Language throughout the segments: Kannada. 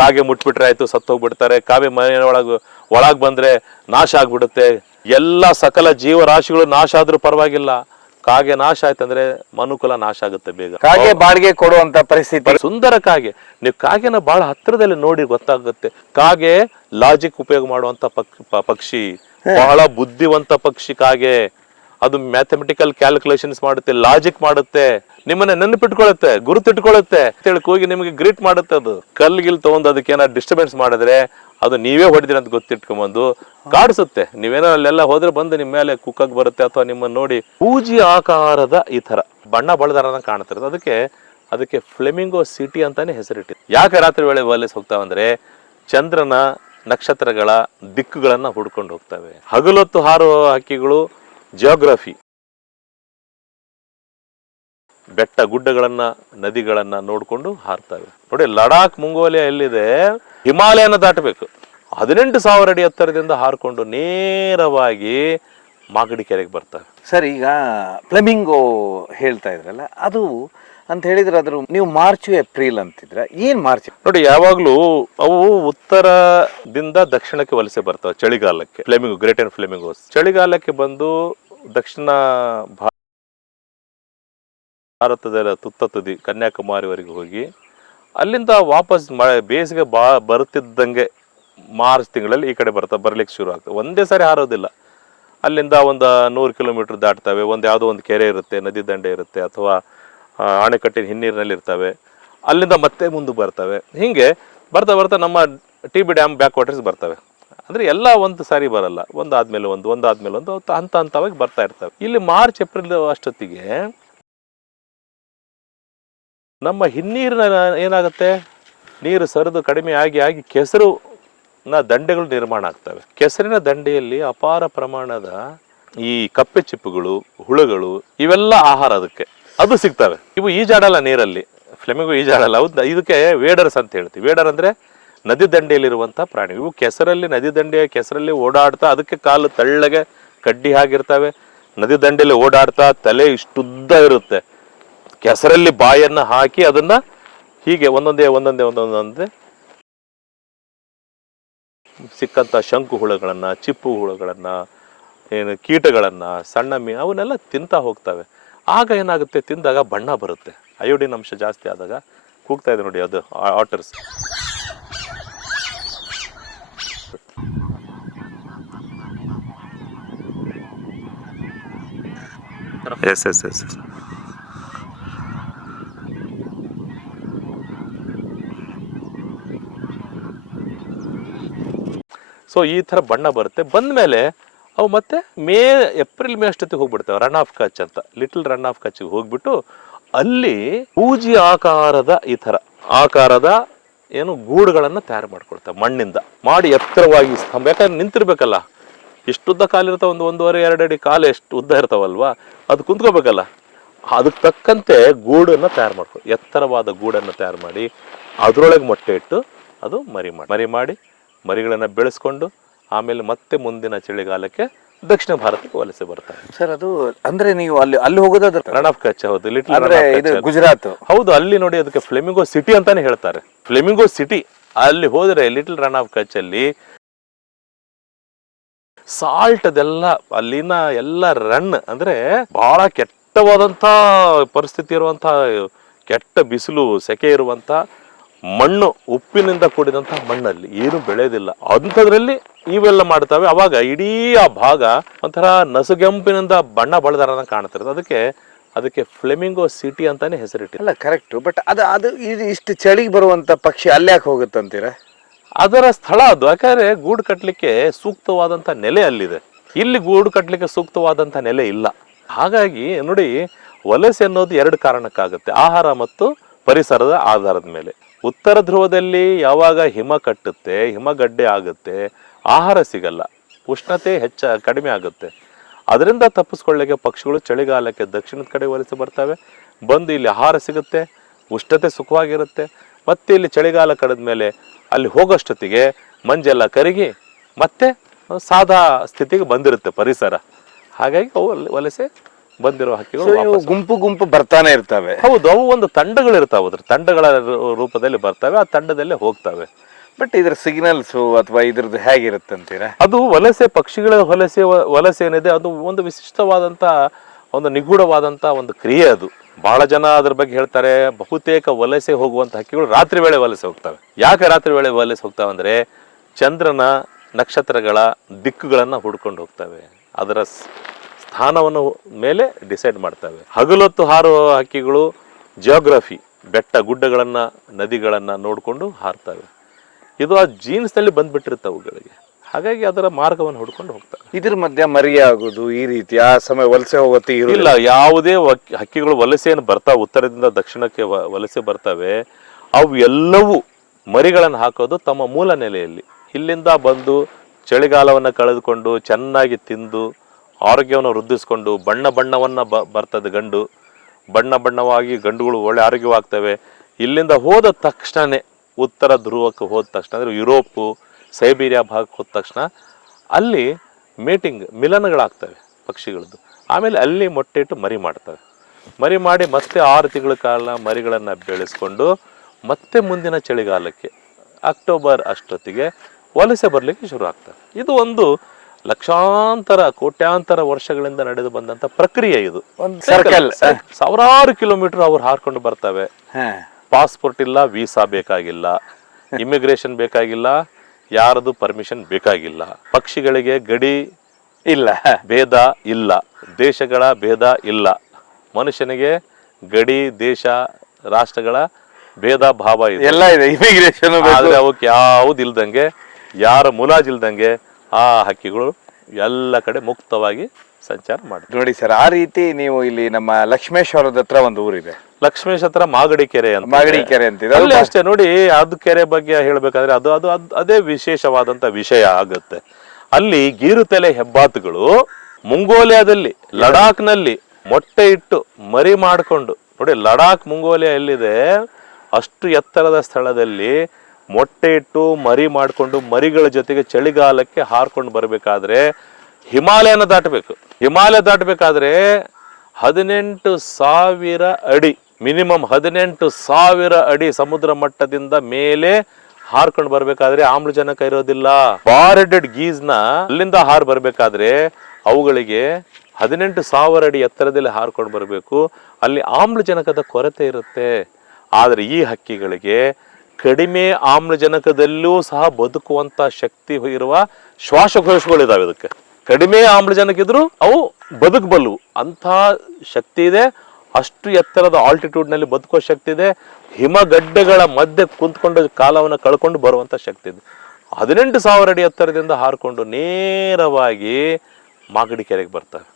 ಕಾಗೆ ಮುಟ್ಬಿಟ್ರೆ ಆಯ್ತು ಸತ್ತು ಹೋಗ್ಬಿಡ್ತಾರೆ, ಕಾಗೆ ಮನೆ ಒಳಗ್ ಬಂದ್ರೆ ನಾಶ ಆಗ್ಬಿಡುತ್ತೆ, ಎಲ್ಲ ಸಕಲ ಜೀವರಾಶಿಗಳು ನಾಶ ಆದ್ರೂ ಪರವಾಗಿಲ್ಲ, ಕಾಗೆ ನಾಶ ಆಯ್ತಂದ್ರೆ ಮನುಕುಲ ನಾಶ ಆಗುತ್ತೆ ಬೇಗ. ಕಾಗೆ ಬಾಡಿಗೆ ಕೊಡುವಂತ ಪರಿಸ್ಥಿತಿ. ಸುಂದರ ಕಾಗೆ, ನೀವು ಕಾಗೆನ ಬಹಳ ಹತ್ತಿರದಲ್ಲಿ ನೋಡಿ ಗೊತ್ತಾಗುತ್ತೆ. ಕಾಗೆ ಲಾಜಿಕ್ ಉಪಯೋಗ ಮಾಡುವಂತ ಪಕ್ಷಿ, ಬಹಳ ಬುದ್ಧಿವಂತ ಪಕ್ಷಿ ಕಾಗೆ. ಅದು ಮ್ಯಾಥಮೆಟಿಕಲ್ ಕ್ಯಾಲ್ಕುಲೇಷನ್ಸ್ ಮಾಡುತ್ತೆ, ಲಾಜಿಕ್ ಮಾಡುತ್ತೆ, ನಿಮ್ಮನ್ನ ನೆನಪಿಟ್ಕೊಳ್ಳುತ್ತೆ, ಗುರುತಿಟ್ಕೊಳ್ಳುತ್ತೆ, ಹೋಗಿ ನಿಮಗೆ ಗ್ರೀಟ್ ಮಾಡುತ್ತೆ. ಅದು ಕಲ್ಗಿಲ್ ತಗೊಂಡು ಅದಕ್ಕೆ ಏನಾದ್ರು ಡಿಸ್ಟರ್ಬೆನ್ಸ್ ಮಾಡಿದ್ರೆ ಅದು ನೀವೇ ಹೊಡೆದಿರ ಅಂತ ಗೊತ್ತಿಟ್ಕೊಂಬಂದು ಕಾಡಿಸುತ್ತೆ. ನೀವೇನೋ ಅಲ್ಲೆಲ್ಲ ಹೋದ್ರೆ ಬಂದು ನಿಮ್ಮ ಮೇಲೆ ಕುಕ್ಕಕ್ ಬರುತ್ತೆ, ಅಥವಾ ನಿಮ್ಮನ್ನ ನೋಡಿ ಪೂಜಿ ಆಕಾರದ ಈ ತರ ಬಣ್ಣ ಬಳದಾರ ಕಾಣ್ತಿರೋದು. ಅದಕ್ಕೆ ಫ್ಲೆಮಿಂಗೋ ಸಿಟಿ ಅಂತಾನೆ ಹೆಸರಿಟ್ಟಿದೆ. ಯಾಕೆ ರಾತ್ರಿ ವೇಳೆ ವಲಸೆ ಹೋಗ್ತಾವಂದ್ರೆ ಚಂದ್ರನ ನಕ್ಷತ್ರಗಳ ದಿಕ್ಕುಗಳನ್ನ ಹುಡ್ಕೊಂಡು ಹೋಗ್ತವೆ. ಹಗಲೊತ್ತು ಹಾರುವ ಹಕ್ಕಿಗಳು ಜಿಯೋಗ್ರಫಿ, ಬೆಟ್ಟ ಗುಡ್ಡಗಳನ್ನ ನದಿಗಳನ್ನ ನೋಡ್ಕೊಂಡು ಹಾರ್ತವೆ. ನೋಡಿ, ಲಡಾಖ್ ಮಂಗೋಲಿಯಾ ಎಲ್ಲಿದೆ, ಹಿಮಾಲಯನ ದಾಟಬೇಕು, 18,000 ಅಡಿ ಎತ್ತರದಿಂದ ಹಾರ್ಕೊಂಡು ನೇರವಾಗಿ ಮಾಗಡಿ ಕೆರೆಗೆ ಬರ್ತವೆ. ಸರ್, ಈಗ ಫ್ಲೆಮಿಂಗೋ ಹೇಳ್ತಾ ಇದ್ರಲ್ಲ, ಅದು ಅಂತ ಹೇಳಿದ್ರೆ ಅದ್ರ ನೀವು ಮಾರ್ಚ್ ಏಪ್ರಿಲ್ ಅಂತಿದ್ರ, ಏನ್ ಮಾರ್ಚ್? ನೋಡಿ, ಯಾವಾಗ್ಲೂ ಅವು ಉತ್ತರದಿಂದ ದಕ್ಷಿಣಕ್ಕೆ ವಲಸೆ ಬರ್ತವೆ ಚಳಿಗಾಲಕ್ಕೆ. ಫ್ಲೆಮಿಂಗೋ, ಗ್ರೇಟ್ ಅಂಡ್ ಫ್ಲೆಮಿಂಗೋಸ್ ಚಳಿಗಾಲಕ್ಕೆ ಬಂದು ದಕ್ಷಿಣ ಭಾರತದ ತುತ್ತ ತುದಿ ಕನ್ಯಾಕುಮಾರಿವರೆಗೆ ಹೋಗಿ ಅಲ್ಲಿಂದ ವಾಪಸ್ ಬೇಸಿಗೆ ಬರುತ್ತಿದ್ದಂಗೆ ಮಾರ್ಚ್ ತಿಂಗಳಲ್ಲಿ ಈ ಕಡೆ ಬರ್ಲಿಕ್ಕೆ ಶುರು ಆಗ್ತದೆ. ಒಂದೇ ಸಾರಿ ಹಾರೋದಿಲ್ಲ. ಅಲ್ಲಿಂದ ಒಂದು 100 ಕಿಲೋಮೀಟರ್ ದಾಟ್ತವೆ. ಯಾವುದೋ ಒಂದು ಕೆರೆ ಇರುತ್ತೆ, ನದಿ ದಂಡೆ ಇರುತ್ತೆ, ಅಥವಾ ಅಣೆಕಟ್ಟಿನ ಹಿನ್ನೀರಿನಲ್ಲಿ ಇರ್ತವೆ. ಅಲ್ಲಿಂದ ಮತ್ತೆ ಮುಂದೆ ಬರ್ತವೆ. ಹಿಂಗೆ ಬರ್ತಾ ಬರ್ತಾ ನಮ್ಮ TB ಡ್ಯಾಮ್ ಬ್ಯಾಕ್ ವಾಟರ್ಸ್ ಬರ್ತವೆ. ಅಂದ್ರೆ ಎಲ್ಲ ಒಂದು ಸಾರಿ ಬರಲ್ಲ, ಒಂದಾದ್ಮೇಲೆ ಒಂದು ಹಂತ ಹಂತವಾಗಿ ಬರ್ತಾ ಇರ್ತವೆ. ಇಲ್ಲಿ ಮಾರ್ಚ್ ಏಪ್ರಿಲ್ ಅಷ್ಟೊತ್ತಿಗೆ ನಮ್ಮ ಹಿನ್ನೀರಿನ ಏನಾಗುತ್ತೆ, ನೀರು ಸರಿದು ಕಡಿಮೆ ಆಗಿ ಕೆಸರಿನ ದಂಡೆಗಳು ನಿರ್ಮಾಣ ಆಗ್ತವೆ. ಕೆಸರಿನ ದಂಡೆಯಲ್ಲಿ ಅಪಾರ ಪ್ರಮಾಣದ ಈ ಕಪ್ಪೆ ಚಿಪ್ಪುಗಳು, ಹುಳುಗಳು, ಇವೆಲ್ಲ ಆಹಾರ ಅದು ಸಿಗ್ತವೆ. ಇವು ಈಜಾಡಲ್ಲ ನೀರಲ್ಲಿ, ಫ್ಲೆಮಿಂಗೋ ಈಜಾಡಲ್ಲ. ಇದಕ್ಕೆ ವೇಡರ್ಸ್ ಅಂತ ಹೇಳ್ತೀವಿ. ವೇಡರ್ ಅಂದ್ರೆ ನದಿ ದಂಡೆಯಲ್ಲಿರುವಂತಹ ಪ್ರಾಣಿ. ಇವು ನದಿ ದಂಡೆಯ ಕೆಸರಲ್ಲಿ ಓಡಾಡ್ತಾ, ಅದಕ್ಕೆ ಕಾಲು ತಳ್ಳಗೆ ಕಡ್ಡಿ ಆಗಿರ್ತವೆ. ನದಿ ದಂಡೆಯಲ್ಲಿ ಓಡಾಡ್ತಾ ತಲೆ ಇಷ್ಟುದ್ದ ಇರುತ್ತೆ. ಕೆಸರಲ್ಲಿ ಬಾಯನ್ನ ಹಾಕಿ ಅದನ್ನ ಹೀಗೆ ಒಂದೊಂದೇ ಸಿಕ್ಕಂತ ಶಂಕು ಹುಳುಗಳನ್ನ, ಚಿಪ್ಪು ಹುಳುಗಳನ್ನ, ಕೀಟಗಳನ್ನ, ಸಣ್ಣ ಮೀನು ಅವನ್ನೆಲ್ಲ ತಿಂತಾ ಹೋಗ್ತವೆ. ಆಗ ಏನಾಗುತ್ತೆ, ತಿಂದಾಗ ಬಣ್ಣ ಬರುತ್ತೆ. ಅಯೋಡಿನ್ ಅಂಶ ಜಾಸ್ತಿ ಆದಾಗ ಕೂಗ್ತಾ ಇದೆ ನೋಡಿ, ಅದು ಆಟರ್ಸ್. ಎಸ್. ಸೊ ಈ ತರ ಬಣ್ಣ ಬರುತ್ತೆ. ಬಂದ್ಮೇಲೆ ಅವು ಮತ್ತೆ ಏಪ್ರಿಲ್ ಮೇ ಅಷ್ಟೊತ್ತಿಗೆ ಹೋಗ್ಬಿಡ್ತವೆ. ರನ್ ಆಫ್ ಕಚ್ ಅಂತ, ಲಿಟಲ್ ರನ್ ಆಫ್ ಕಚ್ಗೆ ಹೋಗ್ಬಿಟ್ಟು ಅಲ್ಲಿ ಪೂಜಿ ಆಕಾರದ ಈ ತರ ಆಕಾರದ ಗೂಡುಗಳನ್ನ ತಯಾರು ಮಾಡ್ಕೊಳ್ತವೆ. ಮಣ್ಣಿಂದ ಮಾಡಿ ಎತ್ತರವಾಗಿ ಸ್ತಂಭ, ಯಾಕಂದ್ರೆ ನಿಂತಿರ್ಬೇಕಲ್ಲ, ಎಷ್ಟುದ್ದ ಕಾಲಿರ್ತಾವ, 1.5-2 ಅಡಿ ಕಾಲು ಎಷ್ಟು ಉದ್ದ ಇರ್ತಾವಲ್ವಾ, ಅದು ಕುಂತ್ಕೋಬೇಕಲ್ಲ. ಅದಕ್ಕೆ ತಕ್ಕಂತೆ ಗೂಡನ್ನ ತಯಾರು ಮಾಡ್ಕೊ, ಎತ್ತರವಾದ ಗೂಡನ್ನು ತಯಾರು ಮಾಡಿ ಅದ್ರೊಳಗೆ ಮೊಟ್ಟೆ ಇಟ್ಟು ಅದು ಮರಿ ಮಾಡಿ ಮರಿಗಳನ್ನ ಬೆಳೆಸ್ಕೊಂಡು ಆಮೇಲೆ ಮತ್ತೆ ಮುಂದಿನ ಚಳಿಗಾಲಕ್ಕೆ ದಕ್ಷಿಣ ಭಾರತಕ್ಕೆ ವಲಸೆ ಬರ್ತಾರೆ. ಸರ್, ಅದು ಅಂದ್ರೆ ನೀವು ಅಲ್ಲಿ ಹೋಗೋದಾದ್ರೆ ರನ್ ಆಫ್ ಕಚ್, ಹೌದು, ಲಿಟಲ್ ಗುಜರಾತ್, ಹೌದು. ಅಲ್ಲಿ ನೋಡಿ, ಅದಕ್ಕೆ ಫ್ಲೆಮಿಂಗೋ ಸಿಟಿ ಅಂತಾನೆ ಹೇಳ್ತಾರೆ. ಫ್ಲೆಮಿಂಗೋ ಸಿಟಿ ಅಲ್ಲಿ ಹೋದ್ರೆ ಲಿಟಲ್ ರನ್ ಆಫ್ ಕಚ್ ಅಲ್ಲಿ ಸಾಲ್ಟ್ ಅದೆಲ್ಲ ಅಲ್ಲಿನ ಎಲ್ಲ ರನ್ ಅಂದ್ರೆ ಬಹಳ ಕೆಟ್ಟವಾದಂತ ಪರಿಸ್ಥಿತಿ ಇರುವಂತ, ಕೆಟ್ಟ ಬಿಸಿಲು ಸೆಕೆ ಇರುವಂತ ಮಣ್ಣು, ಉಪ್ಪಿನಿಂದ ಕೂಡಿದಂತಹ ಮಣ್ಣಲ್ಲಿ ಏನು ಬೆಳೆಯೋದಿಲ್ಲ. ಅಂಥದ್ರಲ್ಲಿ ಇವೆಲ್ಲ ಮಾಡ್ತವೆ. ಅವಾಗ ಇಡೀ ಆ ಭಾಗ ಒಂಥರ ನಸುಗೆಂಪಿನಿಂದ ಬಣ್ಣ ಬಳ್ದಾರ ಕಾಣ್ತಿರ್ತದೆ. ಅದಕ್ಕೆ ಫ್ಲೆಮಿಂಗೋ ಸಿಟಿ ಅಂತಾನೆ ಹೆಸರಿಟ್ಟಿದೆ. ಅಲ್ಲ, ಕರೆಕ್ಟ್. ಬಟ್ ಅದು ಇಷ್ಟು ಚಳಿಗೆ ಬರುವಂತ ಪಕ್ಷಿ ಅಲ್ಲಿ ಯಾಕೆ ಹೋಗುತ್ತಂತೀರಾ? ಅದರ ಸ್ಥಳ ಅದು. ಯಾಕಂದ್ರೆ ಗೂಡು ಕಟ್ಟಲಿಕ್ಕೆ ಸೂಕ್ತವಾದಂತ ನೆಲೆ ಅಲ್ಲಿದೆ. ಇಲ್ಲಿ ಗೂಡು ಕಟ್ಟಲಿಕ್ಕೆ ಸೂಕ್ತವಾದಂತ ನೆಲೆ ಇಲ್ಲ. ಹಾಗಾಗಿ ನೋಡಿ, ವಲಸೆ ಅನ್ನೋದು 2 ಕಾರಣಕ್ಕಾಗುತ್ತೆ, ಆಹಾರ ಮತ್ತು ಪರಿಸರದ ಆಧಾರದ ಮೇಲೆ. ಉತ್ತರ ಧ್ರುವದಲ್ಲಿ ಯಾವಾಗ ಹಿಮ ಕಟ್ಟುತ್ತೆ, ಹಿಮಗಡ್ಡೆ ಆಗುತ್ತೆ, ಆಹಾರ ಸಿಗಲ್ಲ, ಉಷ್ಣತೆ ಕಡಿಮೆ ಆಗುತ್ತೆ. ಅದರಿಂದ ತಪ್ಪಿಸ್ಕೊಳ್ಳಿಕ್ಕೆ ಪಕ್ಷಿಗಳು ಚಳಿಗಾಲಕ್ಕೆ ದಕ್ಷಿಣದ ಕಡೆ ವಲಸೆ ಬರ್ತವೆ. ಬಂದು ಇಲ್ಲಿ ಆಹಾರ ಸಿಗುತ್ತೆ, ಉಷ್ಣತೆ ಸುಖವಾಗಿರುತ್ತೆ. ಮತ್ತೆ ಇಲ್ಲಿ ಚಳಿಗಾಲ ಕಳೆದ ಮೇಲೆ ಅಲ್ಲಿ ಹೋಗೋಷ್ಟೊತ್ತಿಗೆ ಮಂಜೆಲ್ಲ ಕರಗಿ ಮತ್ತೆ ಸಾದಾ ಸ್ಥಿತಿಗೆ ಬಂದಿರುತ್ತೆ ಪರಿಸರ. ಹಾಗಾಗಿ ಅವು ವಲಸೆ ಬಂದಿರೋ ಹಕ್ಕಿಗಳು ಗುಂಪು ಬರ್ತಾನೆ ಇರ್ತವೆ. ಹೌದು, ಅವು ಒಂದು ತಂಡಗಳಿರ್ತಾವೆ, ಅದ್ರ ತಂಡಗಳ ರೂಪದಲ್ಲಿ ಬರ್ತವೆ, ಆ ತಂಡದಲ್ಲೇ ಹೋಗ್ತವೆ. ಬಟ್ ಇದ್ರ ಸಿಗ್ನಲ್ಸು ಅಥವಾ ಇದ್ರದ್ದು ಹೇಗಿರುತ್ತೆ ಅಂತೀರಾ? ಅದು ವಲಸೆ ಪಕ್ಷಿಗಳ ವಲಸೆ ಏನಿದೆ ಅದು ಒಂದು ವಿಶಿಷ್ಟವಾದಂತ ಒಂದು ನಿಗೂಢವಾದಂತ ಒಂದು ಕ್ರಿಯೆ. ಅದು ಬಹಳ ಜನ ಅದ್ರ ಬಗ್ಗೆ ಹೇಳ್ತಾರೆ. ಬಹುತೇಕ ವಲಸೆ ಹೋಗುವಂತ ಹಕ್ಕಿಗಳು ರಾತ್ರಿ ವೇಳೆ ವಲಸೆ ಹೋಗ್ತವೆ. ಯಾಕೆ ರಾತ್ರಿ ವೇಳೆ ವಲಸೆ ಹೋಗ್ತವೆ ಅಂದ್ರೆ ಚಂದ್ರನ ನಕ್ಷತ್ರಗಳ ದಿಕ್ಕುಗಳನ್ನ ಹುಡ್ಕೊಂಡು ಹೋಗ್ತವೆ. ಅದರ ಸ್ಥಾನವನ್ನು ಮೇಲೆ ಡಿಸೈಡ್ ಮಾಡ್ತವೆ. ಹಗಲೊತ್ತು ಹಾರುವ ಹಕ್ಕಿಗಳು ಜಿಯೋಗ್ರಫಿ, ಬೆಟ್ಟ ಗುಡ್ಡಗಳನ್ನ ನದಿಗಳನ್ನ ನೋಡ್ಕೊಂಡು ಹಾರ್ತವೆ. ಇದು ಆ ಜೀನ್ಸ್ ನಲ್ಲಿ ಬಂದ್ಬಿಟ್ಟಿರುತ್ತೆ ಅವುಗಳಿಗೆ. ಹಾಗಾಗಿ ಅದರ ಮಾರ್ಗವನ್ನು ಹುಡ್ಕೊಂಡು ಹೋಗ್ತವೆ. ಇದ್ರ ಮಧ್ಯ ಮರಿ ಆಗೋದು ಈ ರೀತಿ ಆ ಸಮಯ ವಲಸೆ ಹೋಗುತ್ತೆ ಇಲ್ಲ, ಯಾವುದೇ ಹಕ್ಕಿಗಳು ವಲಸೆಯನ್ನು ಬರ್ತಾವೆ, ಉತ್ತರದಿಂದ ದಕ್ಷಿಣಕ್ಕೆ ವಲಸೆ ಬರ್ತವೆ. ಅವು ಎಲ್ಲವೂ ಮರಿಗಳನ್ನು ಹಾಕೋದು ತಮ್ಮ ಮೂಲ ನೆಲೆಯಲ್ಲಿ. ಇಲ್ಲಿಂದ ಬಂದು ಚಳಿಗಾಲವನ್ನು ಕಳೆದುಕೊಂಡು ಚೆನ್ನಾಗಿ ತಿಂದು ಆರೋಗ್ಯವನ್ನು ವೃದ್ಧಿಸ್ಕೊಂಡು ಬಣ್ಣವನ್ನ ಬರ್ತದೆ ಗಂಡು. ಬಣ್ಣವಾಗಿ ಗಂಡುಗಳು ಒಳ್ಳೆ ಆರೋಗ್ಯವಾಗ್ತವೆ. ಇಲ್ಲಿಂದ ಹೋದ ತಕ್ಷಣನೇ ಉತ್ತರ ಧ್ರುವಕ್ಕೆ ಹೋದ ತಕ್ಷಣ ಅಂದರೆ ಯುರೋಪು, ಸೈಬೀರಿಯಾ ಭಾಗಕ್ಕೆ ಹೋದ ತಕ್ಷಣ ಅಲ್ಲಿ ಮಿಲನಗಳಾಗ್ತವೆ ಪಕ್ಷಿಗಳದ್ದು. ಆಮೇಲೆ ಅಲ್ಲಿ ಮೊಟ್ಟೆ ಇಟ್ಟು ಮರಿ ಮಾಡ್ತವೆ. ಮರಿ ಮಾಡಿ ಮತ್ತೆ 6 ತಿಂಗಳ ಕಾಲ ಮರಿಗಳನ್ನು ಬೆಳೆಸ್ಕೊಂಡು ಮತ್ತೆ ಮುಂದಿನ ಚಳಿಗಾಲಕ್ಕೆ ಅಕ್ಟೋಬರ್ ಅಷ್ಟೊತ್ತಿಗೆ ವಲಸೆ ಬರಲಿಕ್ಕೆ ಶುರು ಆಗ್ತವೆ. ಇದು ಒಂದು ಲಕ್ಷಾಂತರ ಕೋಟ್ಯಾಂತರ ವರ್ಷಗಳಿಂದ ನಡೆದು ಬಂದಂತ ಪ್ರಕ್ರಿಯೆ. ಇದು ಸರ್ಕಲ್. ಸಾವಿರಾರು ಕಿಲೋಮೀಟರ್ ಅವ್ರು ಹಾರ್ಕೊಂಡು ಬರ್ತವೆ. ಪಾಸ್ಪೋರ್ಟ್ ಇಲ್ಲ, ವೀಸಾ ಬೇಕಾಗಿಲ್ಲ, ಇಮಿಗ್ರೇಷನ್ ಬೇಕಾಗಿಲ್ಲ, ಯಾರದು ಪರ್ಮಿಷನ್ ಬೇಕಾಗಿಲ್ಲ. ಪಕ್ಷಿಗಳಿಗೆ ಗಡಿ ಇಲ್ಲ, ಭೇದ ಇಲ್ಲ, ದೇಶಗಳ ಭೇದ ಇಲ್ಲ. ಮನುಷ್ಯನಿಗೆ ಗಡಿ, ದೇಶ, ರಾಷ್ಟ್ರಗಳ ಭೇದ ಭಾವ ಇದೆ, ಎಲ್ಲ ಇದೆ. ಇಮಿಗ್ರೇಷನ್ ಆದ್ರೆ ಅವಕ್ಕೆ ಯಾವ್ದು ಇಲ್ದಂಗೆ, ಯಾರ ಮುಲಾಜಿಲ್ದಂಗೆ ಆ ಹಕ್ಕಿಗಳು ಎಲ್ಲ ಕಡೆ ಮುಕ್ತವಾಗಿ ಸಂಚಾರ ಮಾಡ್ತಾರೆ. ನೋಡಿ ಸರ್, ಆ ರೀತಿ ನೀವು ಇಲ್ಲಿ ನಮ್ಮ ಲಕ್ಷ್ಮೇಶ್ವರದ ಹತ್ರ ಒಂದು ಊರಿದೆ, ಲಕ್ಷ್ಮೇಶ್ ಹತ್ರ ಮಾಗಡಿ ಕೆರೆ ಅಂತ. ಮಾಗಡಿ ಕೆರೆ ಅಂತಿದೆ. ಅಲ್ಲಿ ಅಷ್ಟೇ ನೋಡಿ, ಅದು ಕೆರೆ ಬಗ್ಗೆ ಹೇಳ್ಬೇಕಾದ್ರೆ ಅದೇ ವಿಶೇಷವಾದಂತ ವಿಷಯ ಆಗುತ್ತೆ. ಅಲ್ಲಿ ಗೀರುತಲೆ ಹೆಬ್ಬಾತುಗಳು ಮಂಗೋಲಿಯಾದಲ್ಲಿ, ಲಡಾಖ್ ನಲ್ಲಿ ಮೊಟ್ಟೆ ಇಟ್ಟು ಮರಿ ಮಾಡಿಕೊಂಡು, ನೋಡಿ ಲಡಾಖ್ ಮಂಗೋಲಿಯಾ ಎಲ್ಲಿದೆ ಅಷ್ಟು ಎತ್ತರದ ಸ್ಥಳದಲ್ಲಿ ಮೊಟ್ಟೆ ಇಟ್ಟು ಮರಿ ಮಾಡಿಕೊಂಡು ಮರಿಗಳ ಜೊತೆಗೆ ಚಳಿಗಾಲಕ್ಕೆ ಹಾರ್ಕೊಂಡು ಬರಬೇಕಾದ್ರೆ ಹಿಮಾಲಯನ ದಾಟಬೇಕು. ಹಿಮಾಲಯ ದಾಟಬೇಕಾದ್ರೆ 18,000 ಅಡಿ, ಮಿನಿಮಮ್ 18,000 ಅಡಿ ಸಮುದ್ರ ಮಟ್ಟದಿಂದ ಮೇಲೆ ಹಾರ್ಕೊಂಡು ಬರ್ಬೇಕಾದ್ರೆ ಆಮ್ಲಜನಕ ಇರೋದಿಲ್ಲ. ಬಾರೆಡೆಡ್ ಗೀಸ್ನ ಅಲ್ಲಿಂದ ಹಾರ್ ಬರ್ಬೇಕಾದ್ರೆ ಅವುಗಳಿಗೆ 18,000 ಅಡಿ ಎತ್ತರದಲ್ಲಿ ಹಾರ್ಕೊಂಡು ಬರಬೇಕು. ಅಲ್ಲಿ ಆಮ್ಲಜನಕದ ಕೊರತೆ ಇರುತ್ತೆ. ಆದ್ರೆ ಈ ಹಕ್ಕಿಗಳಿಗೆ ಕಡಿಮೆ ಆಮ್ಲಜನಕದಲ್ಲೂ ಸಹ ಬದುಕುವಂತ ಶಕ್ತಿ ಇರುವ ಶ್ವಾಸಕೋಶಗಳಿದಾವೆ. ಇದಕ್ಕೆ ಕಡಿಮೆ ಆಮ್ಲಜನಕ ಇದ್ರು ಅವು ಬದುಕಬಲ್ಲವು ಅಂತ ಶಕ್ತಿ ಇದೆ. ಅಷ್ಟು ಎತ್ತರದ ಆಲ್ಟಿಟ್ಯೂಡ್ ನಲ್ಲಿ ಬದುಕುವ ಶಕ್ತಿ ಇದೆ. ಹಿಮಗಡ್ಡೆಗಳ ಮಧ್ಯೆ ಕುಂತ್ಕೊಂಡು ಕಾಲವನ್ನು ಕಳ್ಕೊಂಡು ಬರುವಂತ ಶಕ್ತಿ ಇದೆ. 18,000 ಅಡಿ ಎತ್ತರದಿಂದ ಹಾರ್ಕೊಂಡು ನೇರವಾಗಿ ಮಾಗಡಿ ಕೆರೆಗೆ ಬರ್ತವೆ.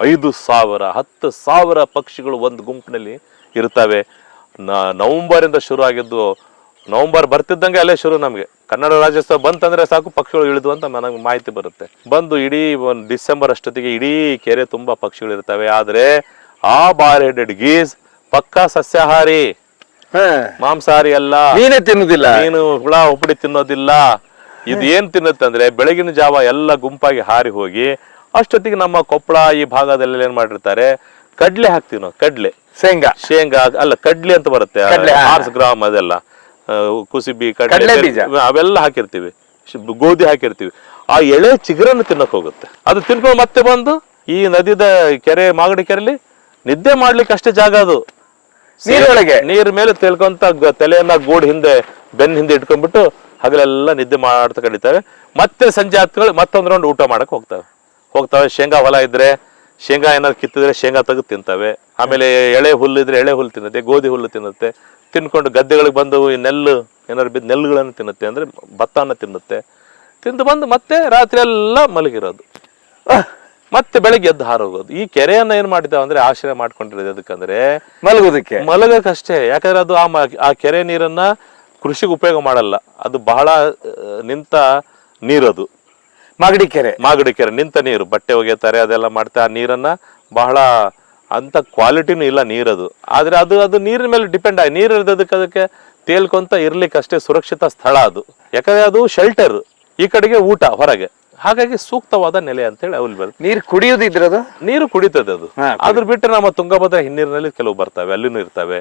5,000 10,000 ಪಕ್ಷಿಗಳು ಒಂದು ಗುಂಪಿನಲ್ಲಿ ಇರ್ತವೆ. ನವೆಂಬರ್ ಇಂದ ಶುರು ಆಗಿದ್ದು, ನವೆಂಬರ್ ಬರ್ತಿದ್ದಂಗೆ ಅಲ್ಲೇ ಶುರು. ನಮಗೆ ಕನ್ನಡ ರಾಜ್ಯೋತ್ಸವ ಬಂತಂದ್ರೆ ಸಾಕು ಪಕ್ಷಿಗಳು ಇಳಿದು ಅಂತ ನನಗೆ ಮಾಹಿತಿ ಬರುತ್ತೆ. ಬಂದು ಇಡೀ ಒಂದು ಡಿಸೆಂಬರ್ ಅಷ್ಟೊತ್ತಿಗೆ ಇಡೀ ಕೆರೆ ತುಂಬಾ ಪಕ್ಷಿಗಳು ಇರ್ತವೆ. ಆದ್ರೆ ಆ ಬಾರೆಡೆಡ್ ಗೀಸ್ ಪಕ್ಕಾ ಸಸ್ಯಾಹಾರಿ, ಮಾಂಸಾಹಾರಿ ಅಲ್ಲ. ಮೀನೇ ತಿನ್ನುದಿಲ್ಲ, ಮೀನು ಹುಳ ಉಪ್ಪಡಿ ತಿನ್ನೋದಿಲ್ಲ. ಇದು ಏನ್ ತಿನ್ನುತ್ತಂದ್ರೆ ಬೆಳಗಿನ ಜಾವ ಎಲ್ಲ ಗುಂಪಾಗಿ ಹಾರಿ ಹೋಗಿ ಅಷ್ಟೊತ್ತಿಗೆ ನಮ್ಮ ಕೊಪ್ಪಳ ಈ ಭಾಗದಲ್ಲಿ ಏನ್ ಮಾಡಿರ್ತಾರೆ, ಕಡ್ಲೆ ಹಾಕ್ತಿವಿ ನಾವು. ಕಡ್ಲೆ, ಶೇಂಗಾ ಅಲ್ಲ, ಕಡ್ಲೆ ಅಂತ ಬರುತ್ತೆ, 6 ಗ್ರಾಮ್ ಅದೆಲ್ಲ, ಕುಸಿಬಿ, ಕಡ್ಲೆ ಅವೆಲ್ಲ ಹಾಕಿರ್ತೀವಿ, ಗೋಧಿ ಹಾಕಿರ್ತೀವಿ. ಆ ಎಳೆ ಚಿಗುರನ್ನು ತಿನ್ನಕ್ ಹೋಗುತ್ತೆ. ಅದು ತಿನ್ಕೊಂಡು ಮತ್ತೆ ಬಂದು ಈ ನದಿದ ಕೆರೆ, ಮಾಗಡಿ ಕೆರೆಯಲ್ಲಿ ನಿದ್ದೆ ಮಾಡ್ಲಿಕ್ಕೆ ಅಷ್ಟೇ ಜಾಗ. ಅದು ನೀರ್ ಮೇಲೆ ತೇಲ್ಕೊಂತ ತಲೆಯನ್ನ ಗೂಡ್ ಹಿಂದೆ, ಬೆನ್ನ ಹಿಂದೆ ಇಟ್ಕೊಂಡ್ಬಿಟ್ಟು ಹಗಲೆಲ್ಲ ನಿದ್ದೆ ಮಾಡ್ತಾ ಕಡಿತಾವೆ. ಮತ್ತೆ ಸಂಜೆ ಹತ್ಗಳು ಮತ್ತೊಂದ್ ರೌಂಡ್ ಊಟ ಮಾಡಕ್ ಹೋಗ್ತಾವೆ. ಶೇಂಗಾ ಹೊಲ ಇದ್ರೆ ಶೇಂಗಾ ಏನಾದ್ರು ಕಿತ್ತಿದ್ರೆ ಶೇಂಗಾ ತೆಗೆದು ತಿಂತವೆ. ಆಮೇಲೆ ಎಳೆ ಹುಲ್ಲು ಇದ್ರೆ ಎಳೆ ಹುಲ್ಲು ತಿನ್ನುತ್ತೆ, ಗೋಧಿ ಹುಲ್ಲು ತಿನ್ನುತ್ತೆ. ತಿನ್ಕೊಂಡು ಗದ್ದೆಗಳಿಗೆ ಬಂದು ಈ ನೆಲ್ಲು ಏನಾದ್ರು ಬಿದ್ದು ನೆಲ್ಲುಗಳನ್ನು ತಿನ್ನುತ್ತೆ, ಅಂದ್ರೆ ಭತ್ತನ ತಿನ್ನುತ್ತೆ. ತಿಂದು ಬಂದು ಮತ್ತೆ ರಾತ್ರಿ ಎಲ್ಲ ಮಲಗಿರೋದು, ಮತ್ತೆ ಬೆಳಗ್ಗೆ ಎದ್ದು ಹಾರೋಗೋದು. ಈ ಕೆರೆಯನ್ನ ಏನ್ ಮಾಡಿದಾವ ಅಂದ್ರೆ ಆಶ್ರಯ ಮಾಡ್ಕೊಂಡಿರೋದು ಅದಕ್ಕಂದ್ರೆ ಮಲಗಕ್ಕಷ್ಟೇ. ಯಾಕಂದ್ರೆ ಅದು ಆ ಕೆರೆ ನೀರನ್ನ ಕೃಷಿಗೆ ಉಪಯೋಗ ಮಾಡಲ್ಲ. ಅದು ಬಹಳ ನಿಂತ ನೀರದು. ಮಾಗಡಿ ಕೆರೆ ನಿಂತ ನೀರು, ಬಟ್ಟೆ ಒಗೆತಾರೆ, ಅದೆಲ್ಲ ಮಾಡ್ತಾರೆ. ಆ ನೀರನ್ನ ಬಹಳ ಅಂತ ಕ್ವಾಲಿಟಿನೂ ಇಲ್ಲ ನೀರದು. ಆದ್ರೆ ಅದು ನೀರಿನ ಮೇಲೆ ಡಿಪೆಂಡ್ ಆಗಿ, ನೀರು ಅದಕ್ಕೆ ತೇಲ್ಕೊಂತ ಇರ್ಲಿಕ್ಕೆ ಅಷ್ಟೇ ಸುರಕ್ಷಿತ ಸ್ಥಳ ಅದು. ಯಾಕಂದ್ರೆ ಅದು ಶೆಲ್ಟರ್, ಈ ಕಡೆಗೆ ಊಟ ಹೊರಗೆ. ಹಾಗಾಗಿ ಸೂಕ್ತವಾದ ನೆಲೆ ಅಂತ ಹೇಳಿ ಅವೈಲೇಬಲ್. ನೀರು ಕುಡಿಯೋದಿದ್ರೆ ಅದು ನೀರು ಕುಡಿತದೆ ಅದು. ಅದ್ರ ಬಿಟ್ಟು ನಮ್ಮ ತುಂಗಭದ್ರಾ ಹಿನ್ನೀರಿನಲ್ಲಿ ಕೆಲವು ಬರ್ತವೆ, ಅಲ್ಲಿನೂ ಇರ್ತವೆ.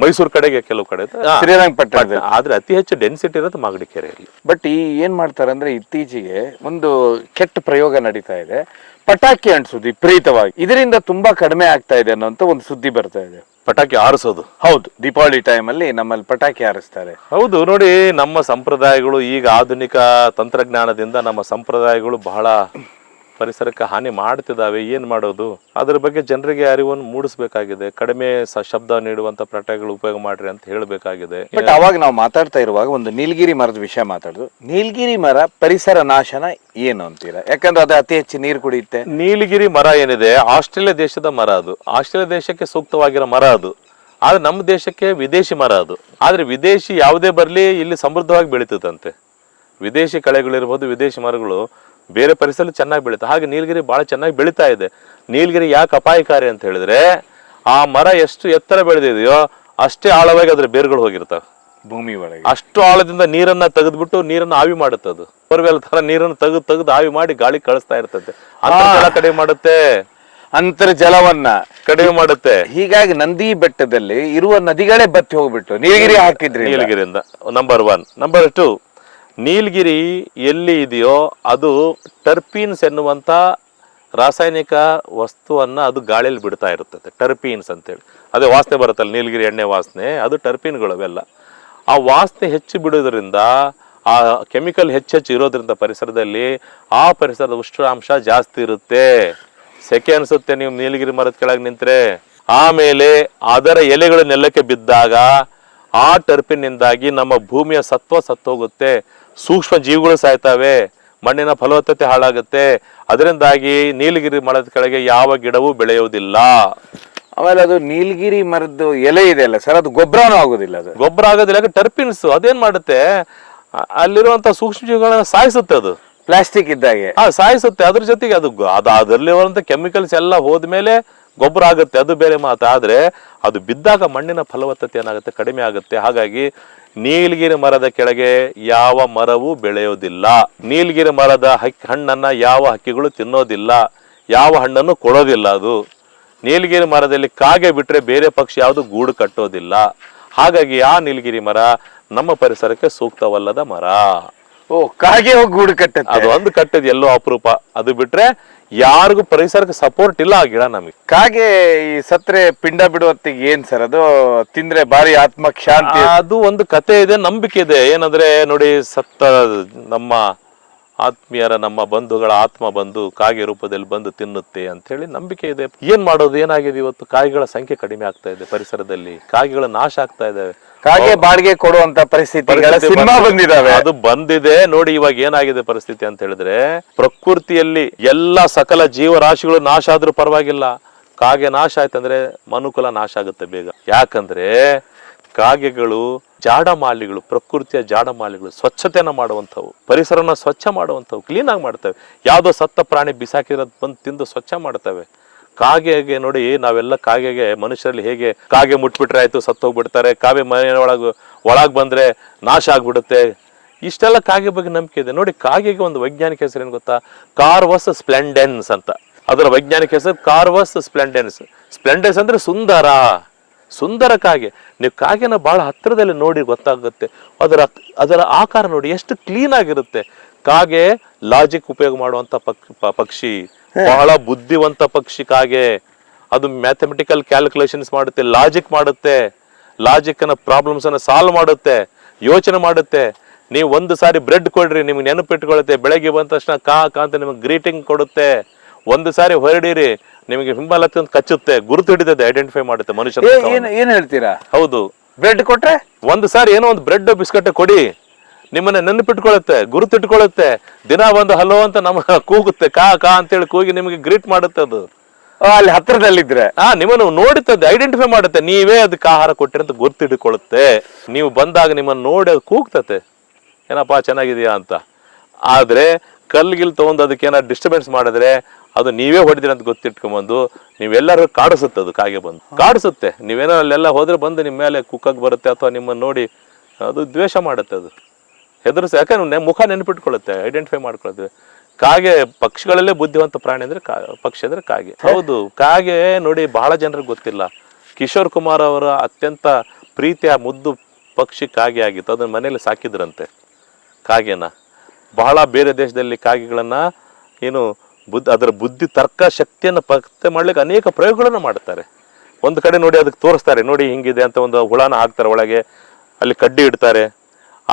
ಮೈಸೂರು ಕಡೆಗೆ ಕೆಲವು ಕಡೆ ಶ್ರೀರಂಗಪಟ್ಟಣ. ಆದ್ರೆ ಅತಿ ಹೆಚ್ಚು ಡೆನ್ಸಿಟಿ ಇರೋದು ಮಾಗಡಿ ಕೆರೆಯಲ್ಲಿ. ಬಟ್ ಏನ್ ಮಾಡ್ತಾರೆ ಅಂದ್ರೆ ಇತ್ತೀಚೆಗೆ ಒಂದು ಕೆಟ್ಟ ಪ್ರಯೋಗ ನಡೀತಾ ಇದೆ, ಪಟಾಕಿ ಅಂಟಿಸೋದು ವಿಪರೀತವಾಗಿ. ಇದರಿಂದ ತುಂಬಾ ಕಡಿಮೆ ಆಗ್ತಾ ಇದೆ ಅನ್ನೋಂತ ಒಂದು ಸುದ್ದಿ ಬರ್ತಾ ಇದೆ. ಪಟಾಕಿ ಹಾರಿಸೋದು. ಹೌದು, ದೀಪಾವಳಿ ಟೈಮ್ ಅಲ್ಲಿ ನಮ್ಮಲ್ಲಿ ಪಟಾಕಿ ಹಾರಿಸ್ತಾರೆ. ಹೌದು, ನೋಡಿ ನಮ್ಮ ಸಂಪ್ರದಾಯಗಳು ಈಗ ಆಧುನಿಕ ತಂತ್ರಜ್ಞಾನದಿಂದ ನಮ್ಮ ಸಂಪ್ರದಾಯಗಳು ಬಹಳ ಪರಿಸರಕ್ಕೆ ಹಾನಿ ಮಾಡ್ತಿದ್ದಾವೆ. ಏನ್ ಮಾಡೋದು? ಅದ್ರ ಬಗ್ಗೆ ಜನರಿಗೆ ಅರಿವನ್ನು ಮೂಡಿಸಬೇಕಾಗಿದೆ. ಕಡಿಮೆ ಶಬ್ದ ನೀಡುವಂತ ಪಟಾಕಿಗಳು ಉಪಯೋಗ ಮಾಡ್ರಿ ಅಂತ ಹೇಳಬೇಕಾಗಿದೆ. ಬಟ್ ಅವಾಗ ನಾವು ಮಾತಾಡ್ತಾ ಇರುವಾಗ ಒಂದು ನೀಲಗಿರಿ ಮರದ ವಿಷಯ ಮಾತಾಡುದು. ನೀಲಗಿರಿ ಮರ ಪರಿಸರ ನಾಶನ ಏನು ಅಂತೀರಾ? ಯಾಕಂದ್ರೆ ಅದು ಅತಿ ಹೆಚ್ಚು ನೀರು ಕುಡಿಯುತ್ತೆ. ನೀಲಗಿರಿ ಮರ ಏನಿದೆ ಆಸ್ಟ್ರೇಲಿಯಾ ದೇಶದ ಮರ. ಅದು ಆಸ್ಟ್ರೇಲಿಯಾ ದೇಶಕ್ಕೆ ಸೂಕ್ತವಾಗಿರೋ ಮರ ಅದು. ಆದ್ರೆ ನಮ್ಮ ದೇಶಕ್ಕೆ ವಿದೇಶಿ ಮರ ಅದು. ಆದ್ರೆ ವಿದೇಶಿ ಯಾವುದೇ ಬರ್ಲಿ ಇಲ್ಲಿ ಸಮೃದ್ಧವಾಗಿ ಬೆಳೀತದಂತೆ. ವಿದೇಶಿ ಕಳೆಗಳಿರ್ಬೋದು, ವಿದೇಶಿ ಮರಗಳು ಬೇರೆ ಪರಿಸರ ಚೆನ್ನಾಗಿ ಬೆಳೀತಾ. ಹಾಗೆ ನೀಲಗಿರಿ ಬಹಳ ಚೆನ್ನಾಗಿ ಬೆಳೀತಾ ಇದೆ. ನೀಲಗಿರಿ ಯಾಕೆ ಅಪಾಯಕಾರಿ ಅಂತ ಹೇಳಿದ್ರೆ, ಆ ಮರ ಎಷ್ಟು ಎತ್ತರ ಬೆಳೆದಿದೆಯೋ ಅಷ್ಟೇ ಆಳವಾಗಿ ಅದ್ರ ಬೇರುಗಳು ಹೋಗಿರ್ತಾವೆ ಭೂಮಿ ಒಳಗೆ. ಅಷ್ಟು ಆಳದಿಂದ ನೀರನ್ನ ತೆಗೆದ್ಬಿಟ್ಟು ನೀರನ್ನ ಆವಿ ಮಾಡುತ್ತದು. ಬೋರ್ವೆಲ್ ತರ ನೀರನ್ನು ತೆಗೆದು ಆವಿ ಮಾಡಿ ಗಾಳಿ ಕಳಿಸ್ತಾ ಇರ್ತದೆ. ಅಂತರ್ಜಲ ಕಡಿಮೆ ಮಾಡುತ್ತೆ, ಅಂತರ್ಜಲವನ್ನ ಕಡಿಮೆ ಮಾಡುತ್ತೆ. ಹೀಗಾಗಿ ನಂದಿ ಬೆಟ್ಟದಲ್ಲಿ ಇರುವ ನದಿಗಳೇ ಬತ್ತಿ ಹೋಗ್ಬಿಟ್ಟು ನೀಲಗಿರಿ ಹಾಕಿದ್ರಿ. ನೀಲಗಿರಿಯಿಂದ ನಂಬರ್ 1. ನಂಬರ್ 2, ನೀಲಗಿರಿ ಎಲ್ಲಿ ಇದೆಯೋ ಅದು ಟರ್ಪೀನ್ಸ್ ಎನ್ನುವಂತ ರಾಸಾಯನಿಕ ವಸ್ತುವನ್ನ ಅದು ಗಾಳಿಯಲ್ಲಿ ಬಿಡ್ತಾ ಇರುತ್ತದೆ. ಟರ್ಪೀನ್ಸ್ ಅಂತೇಳಿ ಅದೇ ವಾಸನೆ ಬರುತ್ತಲ್ಲ, ನೀಲಗಿರಿ ಎಣ್ಣೆ ವಾಸನೆ, ಅದು ಟರ್ಪೀನ್ಗಳು ಅವೆಲ್ಲ. ಆ ವಾಸನೆ ಹೆಚ್ಚು ಬಿಡೋದ್ರಿಂದ, ಆ ಕೆಮಿಕಲ್ ಹೆಚ್ಚೆಚ್ಚು ಇರೋದ್ರಿಂದ ಪರಿಸರದಲ್ಲಿ ಆ ಪರಿಸರದ ಉಷ್ಣಾಂಶ ಜಾಸ್ತಿ ಇರುತ್ತೆ. ಸೆಕೆ ಅನ್ಸುತ್ತೆ ನೀವು ನೀಲಗಿರಿ ಮರದ ಕೆಳಗೆ ನಿಂತ್ರೆ. ಆಮೇಲೆ ಅದರ ಎಲೆಗಳು ನೆಲಕ್ಕೆ ಬಿದ್ದಾಗ ಆ ಟರ್ಪಿನಿಂದಾಗಿ ನಮ್ಮ ಭೂಮಿಯ ಸತ್ವ ಸತ್ತೋಗುತ್ತೆ, ಸೂಕ್ಷ್ಮ ಜೀವಿಗಳು ಸಾಯ್ತವೆ, ಮಣ್ಣಿನ ಫಲವತ್ತತೆ ಹಾಳಾಗುತ್ತೆ. ಅದರಿಂದಾಗಿ ನೀಲಗಿರಿ ಮರದ ಕೆಳಗೆ ಯಾವ ಗಿಡವೂ ಬೆಳೆಯುವುದಿಲ್ಲ. ಆಮೇಲೆ ಅದು ನೀಲಗಿರಿ ಮರದ್ದು ಎಲೆ ಇದೆ ಅಲ್ಲ ಸರ್, ಅದು ಗೊಬ್ಬರನೂ ಆಗೋದಿಲ್ಲ. ಅದು ಗೊಬ್ಬರ ಆಗೋದಿಲ್ಲ. ಟರ್ಪಿನ್ಸ್ ಅದೇನ್ ಮಾಡುತ್ತೆ, ಅಲ್ಲಿರುವಂತ ಸೂಕ್ಷ್ಮ ಜೀವಿಗಳನ್ನ ಸಾಯಿಸುತ್ತೆ. ಅದು ಪ್ಲಾಸ್ಟಿಕ್ ಇದ್ದಾಗೆ ಸಾಯಿಸುತ್ತೆ. ಅದ್ರ ಜೊತೆಗೆ ಅದು ಅದರಲ್ಲಿರುವಂತ ಕೆಮಿಕಲ್ಸ್ ಎಲ್ಲ ಹೋದ್ಮೇಲೆ ಗೊಬ್ಬರ ಆಗುತ್ತೆ, ಅದು ಬೇರೆ ಮಾತು. ಆದ್ರೆ ಅದು ಬಿದ್ದಾಗ ಮಣ್ಣಿನ ಫಲವತ್ತತೆ ಏನಾಗುತ್ತೆ, ಕಡಿಮೆ ಆಗುತ್ತೆ. ಹಾಗಾಗಿ ನೀಲಗಿರಿ ಮರದ ಕೆಳಗೆ ಯಾವ ಮರವೂ ಬೆಳೆಯೋದಿಲ್ಲ. ನೀಲಗಿರಿ ಮರದ ಹಣ್ಣನ್ನ ಯಾವ ಹಕ್ಕಿಗಳು ತಿನ್ನೋದಿಲ್ಲ, ಯಾವ ಹಣ್ಣನ್ನು ಕೊಡೋದಿಲ್ಲ. ಅದು ನೀಲಗಿರಿ ಮರದಲ್ಲಿ ಕಾಗೆ ಬಿಟ್ರೆ ಬೇರೆ ಪಕ್ಷಿ ಯಾವುದು ಗೂಡು ಕಟ್ಟೋದಿಲ್ಲ. ಹಾಗಾಗಿ ಆ ನೀಲಗಿರಿ ಮರ ನಮ್ಮ ಪರಿಸರಕ್ಕೆ ಸೂಕ್ತವಲ್ಲದ ಮರ. ಕಾಗೆ ಹೋಗಿ ಗೂಡು ಕಟ್ಟುತ್ತೆ. ಅದು ಒಂದು ಕಟ್ಟದ ಎಲ್ಲೋ ಅಪರೂಪ. ಅದು ಬಿಟ್ರೆ ಯಾರಿಗೂ ಪರಿಸರಕ್ಕೆ ಸಪೋರ್ಟ್ ಇಲ್ಲ ಆ ಗಿಡ. ನಮಗೆ ಕಾಗೆ ಈ ಸತ್ರೆ ಪಿಂಡ ಬಿಡುವತ್ತಿಗೆ ಏನ್ ಸರ್, ಅದು ತಿಂದ್ರೆ ಬಾರಿ ಆತ್ಮಕ್ ಶಾಂತಿ. ಅದು ಒಂದು ಕತೆ ಇದೆ, ನಂಬಿಕೆ ಇದೆ. ಏನಂದ್ರೆ ನೋಡಿ, ಸತ್ತ ನಮ್ಮ ಆತ್ಮೀಯರ, ನಮ್ಮ ಬಂಧುಗಳ ಆತ್ಮ ಬಂದು ಕಾಗೆ ರೂಪದಲ್ಲಿ ಬಂದು ತಿನ್ನುತ್ತೆ ಅಂತ ಹೇಳಿ ನಂಬಿಕೆ ಇದೆ. ಏನ್ ಮಾಡೋದು? ಏನಾಗಿದೆ, ಇವತ್ತು ಕಾಗೆಗಳ ಸಂಖ್ಯೆ ಕಡಿಮೆ ಆಗ್ತಾ ಇದೆ ಪರಿಸರದಲ್ಲಿ, ಕಾಗೆಗಳ ನಾಶ ಆಗ್ತಾ ಇದಾವೆ. ಕಾಗೆ ಬಾಡಿಗೆ ಕೊಡುವಂತ ಪರಿಸ್ಥಿತಿ ಬಂದಿದಾವೆ. ಅದು ಬಂದಿದೆ. ನೋಡಿ ಇವಾಗ ಏನಾಗಿದೆ ಪರಿಸ್ಥಿತಿ ಅಂತ ಹೇಳಿದ್ರೆ, ಪ್ರಕೃತಿಯಲ್ಲಿ ಎಲ್ಲ ಸಕಲ ಜೀವರಾಶಿಗಳು ನಾಶ ಆದ್ರೂ ಪರವಾಗಿಲ್ಲ, ಕಾಗೆ ನಾಶ ಆಯ್ತಂದ್ರೆ ಮನುಕುಲ ನಾಶ ಆಗುತ್ತೆ ಬೇಗ. ಯಾಕಂದ್ರೆ ಕಾಗೆಗಳು ಜಾಡಮಾಲಿಗಳು, ಪ್ರಕೃತಿಯ ಜಾಡಮಾಲಿಗಳು, ಸ್ವಚ್ಛತೆಯನ್ನ ಮಾಡುವಂಥವು, ಪರಿಸರನ ಸ್ವಚ್ಛ ಮಾಡುವಂಥವು, ಕ್ಲೀನ್ ಆಗಿ ಮಾಡ್ತವೆ. ಯಾವ್ದೋ ಸತ್ತ ಪ್ರಾಣಿ ಬಿಸಾಕಿರೋದ್ ಬಂದು ತಿಂದು ಸ್ವಚ್ಛ ಮಾಡ್ತವೆ. ಕಾಗೆಗೆ ನೋಡಿ, ನಾವೆಲ್ಲ ಕಾಗೆಗೆ ಮನುಷ್ಯರಲ್ಲಿ ಹೇಗೆ ಕಾಗೆ ಮುಟ್ಬಿಟ್ರೆ ಆಯ್ತು ಸತ್ತು ಹೋಗ್ಬಿಡ್ತಾರೆ, ಕಾಗೆ ಮನೆ ಒಳಗ್ ಬಂದ್ರೆ ನಾಶ ಆಗ್ಬಿಡುತ್ತೆ, ಇಷ್ಟೆಲ್ಲ ಕಾಗೆ ಬಗ್ಗೆ ನಂಬಿಕೆ ಇದೆ. ನೋಡಿ, ಕಾಗೆಗೆ ಒಂದು ವೈಜ್ಞಾನಿಕ ಹೆಸರು ಏನ್ ಗೊತ್ತಾ? ಕಾರ್ವಸ್ ಸ್ಪ್ಲೆಂಡೆನ್ಸ್ ಅಂತ. ಅದರ ವೈಜ್ಞಾನಿಕ ಹೆಸರು ಕಾರ್ವಸ್ ಸ್ಪ್ಲೆಂಡೆನ್ಸ್. ಸ್ಪ್ಲೆಂಡೆನ್ಸ್ ಅಂದ್ರೆ ಸುಂದರ, ಸುಂದರ ಕಾಗೆ. ನೀವು ಕಾಗೆನ ಬಹಳ ಹತ್ತಿರದಲ್ಲಿ ನೋಡಿ ಗೊತ್ತಾಗುತ್ತೆ. ಅದರ ಆಕಾರ ನೋಡಿ ಎಷ್ಟು ಕ್ಲೀನ್ ಆಗಿರುತ್ತೆ. ಕಾಗೆ ಲಾಜಿಕ್ ಉಪಯೋಗ ಮಾಡುವಂತ ಪಕ್ಷಿ, ಬಹಳ ಬುದ್ಧಿವಂತ ಪಕ್ಷಿ ಕಾಗೆ. ಅದು ಮ್ಯಾಥಮೆಟಿಕಲ್ ಕ್ಯಾಲ್ಕುಲೇಷನ್ಸ್ ಮಾಡುತ್ತೆ, ಲಾಜಿಕ್ ಮಾಡುತ್ತೆ, ಲಾಜಿಕ್ ನ ಪ್ರಾಬ್ಲಮ್ಸ್ ಅನ್ನ ಸಾಲ್ವ್ ಮಾಡುತ್ತೆ, ಯೋಚನೆ ಮಾಡುತ್ತೆ. ನೀವು ಒಂದು ಸಾರಿ ಬ್ರೆಡ್ ಕೊಡ್ರಿ, ನಿಮ್ಗೆ ನೆನಪಿಟ್ಕೊಳುತ್ತೆ. ಬೆಳಗ್ಗೆ ಬಂದ ತಕ್ಷಣ ಕಾ ಅಂತ ನಿಮ್ಗೆ ಗ್ರೀಟಿಂಗ್ ಕೊಡುತ್ತೆ. ಒಂದು ಸಾರಿ ಹೊರಡಿರಿ, ನಿಮಗೆ ಹಿಂಬಾಲತ್ತೆ ಅಂತ ಕಚ್ಚುತ್ತೆ, ಗುರುತು ಹಿಡಿತದೆ, ಐಡೆಂಟಿಫೈ ಮಾಡುತ್ತೆ ಮನುಷ್ಯ. ಏನ್ ಹೇಳ್ತೀರಾ? ಹೌದು. ಬ್ರೆಡ್ ಕೊಟ್ರೆ ಒಂದು ಸಾರಿ ಏನೋ ಒಂದು ಬ್ರೆಡ್ ಬಿಸ್ಕಟ್ ಕೊಡಿ, ನಿಮ್ಮನ್ನ ನೆನಪಿಟ್ಕೊಳ್ಳುತ್ತೆ, ಗುರುತಿಟ್ಕೊಳ್ಳುತ್ತೆ. ದಿನ ಒಂದು ಹಲೋ ಅಂತ ನಮ್ಮ ಕೂಗುತ್ತೆ, ಕಾ ಅಂತೇಳಿ ಕೂಗಿ ನಿಮಗೆ ಗ್ರೀಟ್ ಮಾಡುತ್ತೆ. ಅದು ಅಲ್ಲಿ ಹತ್ರದಲ್ಲಿದ್ರೆ ನಿಮ್ಮನ್ನು ನೋಡುತ್ತದೆ, ಐಡೆಂಟಿಫೈ ಮಾಡುತ್ತೆ, ನೀವೇ ಅದಕ್ಕೆ ಆಹಾರ ಕೊಟ್ಟಿರ ಅಂತ ಗುರ್ತಿಟ್ಕೊಳ್ಳುತ್ತೆ. ನೀವು ಬಂದಾಗ ನಿಮ್ಮನ್ನ ನೋಡಿ ಅದು ಕೂಗ್ತತೆ, ಏನಪ್ಪಾ ಚೆನ್ನಾಗಿದೆಯಾ ಅಂತ. ಆದ್ರೆ ಕಲ್ಗಿಲ್ ತಗೊಂಡು ಅದಕ್ಕೆ ಏನಾದ್ರು ಡಿಸ್ಟರ್ಬೆನ್ಸ್ ಮಾಡಿದ್ರೆ ಅದು ನೀವೇ ಹೊಡೆದಿರ ಅಂತ ಗೊತ್ತಿಟ್ಕೊಂಡ್ಬಂದು ನೀವೆಲ್ಲರೂ ಕಾಡಿಸುತ್ತೆ. ಅದು ಕಾಗೆ ಬಂದು ಕಾಡಿಸುತ್ತೆ. ನೀವೇನೋ ಅಲ್ಲೆಲ್ಲ ಹೋದ್ರೆ ಬಂದು ನಿಮ್ಮ ಮೇಲೆ ಕುಕ್ಕಕ್ಕೆ ಬರುತ್ತೆ, ಅಥವಾ ನಿಮ್ಮನ್ನ ನೋಡಿ ಅದು ದ್ವೇಷ ಮಾಡುತ್ತೆ. ಅದು ಹೆದರ್ಸ, ಯಾಕಂದ್ರೆ ಮುಖ ನೆನಪಿಟ್ಕೊಳ್ಳುತ್ತೆ, ಐಡೆಂಟಿಫೈ ಮಾಡ್ಕೊಳ್ಳುತ್ತೆ. ಕಾಗೆ ಪಕ್ಷಿಗಳಲ್ಲೇ ಬುದ್ಧಿವಂತ ಪ್ರಾಣಿ ಅಂದ್ರೆ ಪಕ್ಷಿ ಅಂದ್ರೆ ಕಾಗೆ. ಹೌದು, ಕಾಗೆ ನೋಡಿ ಬಹಳ ಜನರಿಗೆ ಗೊತ್ತಿಲ್ಲ. ಕಿಶೋರ್ ಕುಮಾರ್ ಅವರ ಅತ್ಯಂತ ಪ್ರೀತಿಯ ಮುದ್ದು ಪಕ್ಷಿ ಕಾಗೆ ಆಗಿತ್ತು. ಅದನ್ನ ಮನೇಲಿ ಸಾಕಿದ್ರಂತೆ ಕಾಗೆನ. ಬಹಳ ಬೇರೆ ದೇಶದಲ್ಲಿ ಕಾಗೆಗಳನ್ನ ಏನು ಅದರ ಬುದ್ಧಿ ತರ್ಕ ಶಕ್ತಿಯನ್ನು ಪತ್ತೆ ಮಾಡ್ಲಿಕ್ಕೆ ಅನೇಕ ಪ್ರಯೋಗಗಳನ್ನು ಮಾಡ್ತಾರೆ. ಒಂದು ಕಡೆ ನೋಡಿ ಅದಕ್ಕೆ ತೋರಿಸ್ತಾರೆ, ನೋಡಿ ಹಿಂಗಿದೆ ಅಂತ ಒಂದು ಹುಳನ ಹಾಕ್ತಾರೆ ಒಳಗೆ, ಅಲ್ಲಿ ಕಡ್ಡಿ ಇಡ್ತಾರೆ.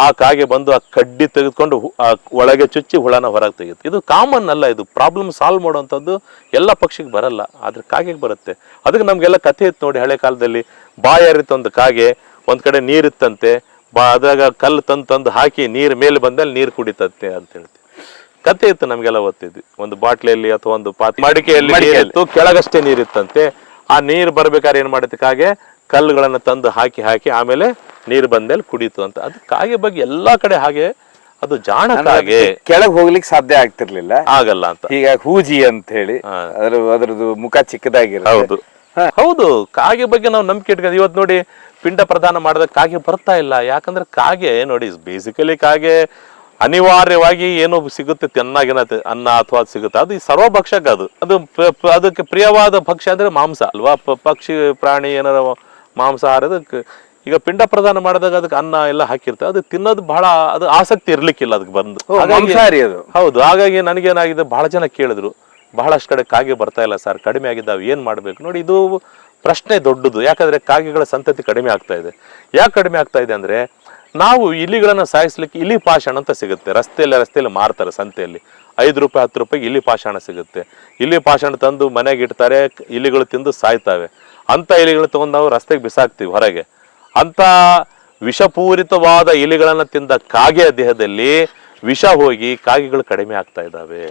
ಆ ಕಾಗೆ ಬಂದು ಆ ಕಡ್ಡಿ ತೆಗೆದುಕೊಂಡು ಆ ಒಳಗೆ ಚುಚ್ಚಿ ಹುಳನ ಹೊರಗೆ ತೆಗೆಯುತ್ತೆ. ಇದು ಕಾಮನ್ ಅಲ್ಲ, ಇದು ಪ್ರಾಬ್ಲಮ್ ಸಾಲ್ವ್ ಮಾಡುವಂಥದ್ದು ಎಲ್ಲ ಪಕ್ಷಿಗೆ ಬರಲ್ಲ, ಆದ್ರೆ ಕಾಗೆಗೆ ಬರುತ್ತೆ. ಅದಕ್ಕೆ ನಮ್ಗೆಲ್ಲ ಕಥೆ ಇತ್ತು ನೋಡಿ, ಹಳೆ ಕಾಲದಲ್ಲಿ ಬಾಯಾರಿತ್ತು ಒಂದು ಕಾಗೆ, ಒಂದ್ ಕಡೆ ನೀರಿತ್ತಂತೆ, ಅದಾಗ ಕಲ್ಲು ತಂದು ಹಾಕಿ ನೀರ್ ಮೇಲೆ ಬಂದಲ್ಲಿ ನೀರು ಕುಡಿತತ್ತೆ ಅಂತ ಹೇಳ್ತೀವಿ. ಕತೆ ಇತ್ತು, ನಮ್ಗೆಲ್ಲ ಓದ್ತಿದ್ವಿ. ಒಂದು ಬಾಟ್ಲಿಯಲ್ಲಿ ಅಥವಾ ಒಂದು ಮಡಿಕೆಯಲ್ಲಿ ನೀರಿತ್ತು, ಕೆಳಗಷ್ಟೇ ನೀರಿತ್ತಂತೆ. ಆ ನೀರು ಬರ್ಬೇಕಾದ್ರೆ ಏನ್ ಮಾಡುತ್ತೆ ಕಾಗೆ, ಕಲ್ಲುಗಳನ್ನ ತಂದು ಹಾಕಿ ಆಮೇಲೆ ನೀರು ಬಂದ್ಮೇಲೆ ಕುಡೀತು ಅಂತ. ಅದು ಕಾಗೆ ಬಗ್ಗೆ ಎಲ್ಲಾ ಕಡೆ ಹಾಗೆ, ಅದು ಜಾಣ ಕಾಗೆ. ಕೆಳಗ್ ಹೋಗ್ಲಿಕ್ಕೆ ಸಾಧ್ಯ ಆಗ್ತಿರ್ಲಿಲ್ಲ, ಆಗಲ್ಲ ಅಂತ. ಈಗ ಹೂಜಿ ಅಂತ ಹೇಳಿ ಅದ್ರದ್ದು ಮುಖ ಚಿಕ್ಕದಾಗಿರುತ್ತೆ. ಹೌದು ಹೌದು, ಕಾಗೆ ಬಗ್ಗೆ ನಾವು ನಂಬಿಕೆ ಇಟ್ಕೊಂಡು ಇವತ್ತು ನೋಡಿ ಪಿಂಡ ಪ್ರದಾನ ಮಾಡಿದಾಗ ಕಾಗೆ ಬರ್ತಾ ಇಲ್ಲ. ಯಾಕಂದ್ರೆ ಕಾಗೆ ನೋಡಿ, ಬೇಸಿಕಲಿ ಕಾಗೆ ಅನಿವಾರ್ಯವಾಗಿ ಏನೋ ಸಿಗುತ್ತೆ, ಚೆನ್ನಾಗಿನ ಅನ್ನ ಅಥವಾ ಸಿಗುತ್ತೆ, ಅದು ಸರ್ವಭಕ್ಷಕ. ಅದು ಅದಕ್ಕೆ ಪ್ರಿಯವಾದ ಭಕ್ಷ್ಯ ಅಂದ್ರೆ ಮಾಂಸ ಅಲ್ವಾ. ಪಕ್ಷಿ ಪ್ರಾಣಿ ಏನಾರ ಮಾಂಸಾಹಾರದಕ್ಕೆ ಈಗ ಪಿಂಡ ಪ್ರದಾನ ಮಾಡಿದಾಗ ಅದಕ್ಕೆ ಅನ್ನ ಎಲ್ಲ ಹಾಕಿರ್ತಾರೆ, ಅದು ತಿನ್ನೋದು ಬಹಳ ಅದು ಆಸಕ್ತಿ ಇರ್ಲಿಕ್ಕಿಲ್ಲ ಅದಕ್ಕೆ ಬಂದು. ಹೌದು, ಹಾಗಾಗಿ ನನಗೇನಾಗಿದೆ, ಬಹಳ ಜನ ಕೇಳಿದ್ರು, ಬಹಳಷ್ಟು ಕಡೆ ಕಾಗೆ ಬರ್ತಾ ಇಲ್ಲ ಸರ್, ಕಡಿಮೆ ಆಗಿದ್ದಾವೆ, ಏನ್ ಮಾಡ್ಬೇಕು? ನೋಡಿ, ಇದು ಪ್ರಶ್ನೆ ದೊಡ್ಡದು. ಯಾಕಂದ್ರೆ ಕಾಗೆಗಳ ಸಂತತಿ ಕಡಿಮೆ ಆಗ್ತಾ ಇದೆ. ಯಾಕೆ ಕಡಿಮೆ ಆಗ್ತಾ ಇದೆ ಅಂದ್ರೆ, ನಾವು ಇಲಿಗಳನ್ನ ಸಾಯಿಸ್ಲಿಕ್ಕೆ ಇಲಿ ಪಾಷಾಣ ಅಂತ ಸಿಗುತ್ತೆ, ರಸ್ತೆಯಲ್ಲಿ ಮಾರ್ತಾರೆ ಸಂತೆಯಲ್ಲಿ. 5 ರೂಪಾಯಿ 10 ರೂಪಾಯಿ ಇಲಿ ಪಾಷಾಣ ಸಿಗುತ್ತೆ. ಇಲಿ ಪಾಷಾಣ ತಂದು ಮನೆಗೆ ಇಡ್ತಾರೆ, ಇಲಿಗಳು ತಿಂದು ಸಾಯ್ತವೆ. ಅಂತ ಇಲಿಗಳು ತಗೊಂಡು ನಾವು ರಸ್ತೆಗೆ ಬಿಸಾಕ್ತಿವಿ ಹೊರಗೆ. ಅಂತ ವಿಷಪೂರಿತವಾದ ಇಲಿಗಳನ್ನ ತಿಂದ ಕಾಗೆಯ ದೇಹದಲ್ಲಿ ವಿಷ ಹೋಗಿ ಕಾಗೆಗಳು ಕಡಿಮೆ ಆಗ್ತಾ ಇದ್ದಾವೆ.